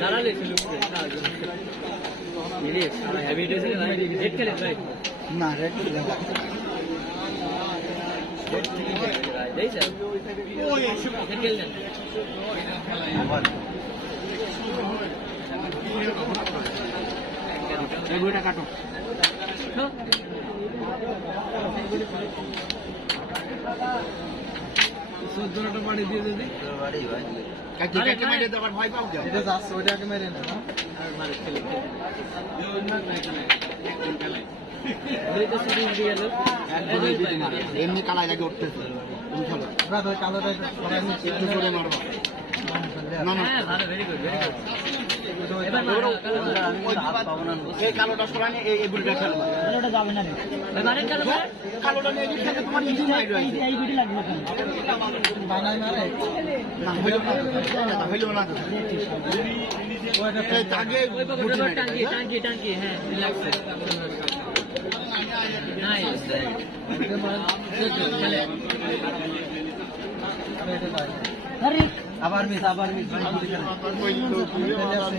দাঁড়ালে না রেড বইটা কাটো 14টা বাড়ি দিয়ে দিদি বাড়ি ভাই কাটি কাটি মেরে দাও আর ভয় পাও যা এটা যাচ্ছে ওইটাকে মেরে না আর মারে খেলে এমনি কালাই লাগে উঠতেছে তুমি চলো ওই কালোটা একটু জোরে মারবা না না ভালো ভেরি গুড এবার এই কালোটা সরানি এই বুড়িটা খেলবা কালোটা যাবে না রে এবারে কালোটা নিয়ে খেলে তোমার ইজি মাইর রয়েছে এই বুড়ি লাগবে কেন বানাই মারে না হইলো না ওইটা আগে বুড়ি টাঙ্কি টাঙ্কি হ্যাঁ রিল্যাক্স নাইস খেলে আরে আবার মিস